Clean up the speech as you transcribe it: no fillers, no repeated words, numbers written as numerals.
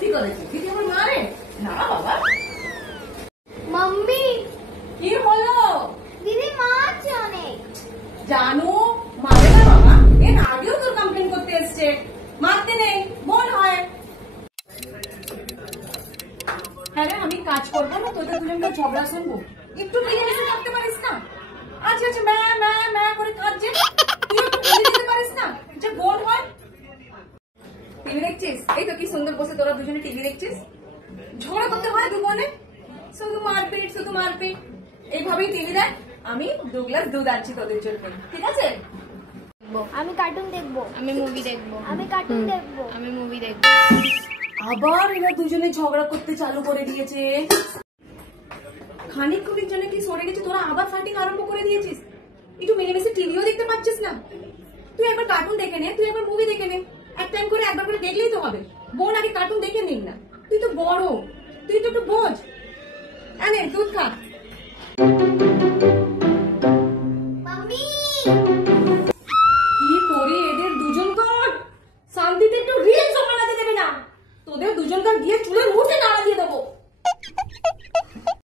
মস্তি করেছে, দিদি আমার মারে না বাবা। মাম্মি কি হলো? দিদি মারছে অনেক। জানো মারে না বাবা, এর আগেও তোর কমপ্লেন করতে এসছে। মারতে নেই, বোন হয়। হ্যাঁ রে, আমি কাজ করবো না, তোদের দুজনকে ঝগড়া শুনবো। একটু মিলেমিশে থাকতে পারিস না? আচ্ছা আচ্ছা, ম্যা করে কাঁদছে, তুই একটু বলে দিতে পারিস না যে বোন হয়? টিভি দেখছিস? এই তো কি সুন্দর বসে তোরা দুজনে টিভি দেখছিস। ঝগড়া করতে হয় দু বোনে, শুধু মারপিট। এইভাবেই টিভি দেখ, আমি 2 গ্লাস দুধ আনছি তোদের জন্য, ঠিক আছে? আমি কার্টুন দেখবো। আমি মুভি দেখবো। আমি কার্টুন দেখবো। আমি মুভি দেখবো। আবার এরা দুজনে ঝগড়া করতে চালু করে দিয়েছে। খানিকক্ষণের জন্য কি সরে গেছে, তোরা আবার ফাইটিং আরম্ভ করে দিয়েছিস। একটু মিলেমিশে টিভিও দেখতে পাচ্ছিস না? তুই একবার কার্টুন দেখে নে, তুই একবার মুভি দেখে নে। এক টাইম করে একবার করে দেখলেই তো হবে। বোন আগে কার্টুন দেখে নিন না, তুই তো বড়, তুই তো একটু বোঝ। আনে দুধ খা। মাম্মি কি করি এদের দুজনকার, শান্তিতে একটু রিলস বানাতে দেবে না। তোদের দুজনকার গিয়ে চুলে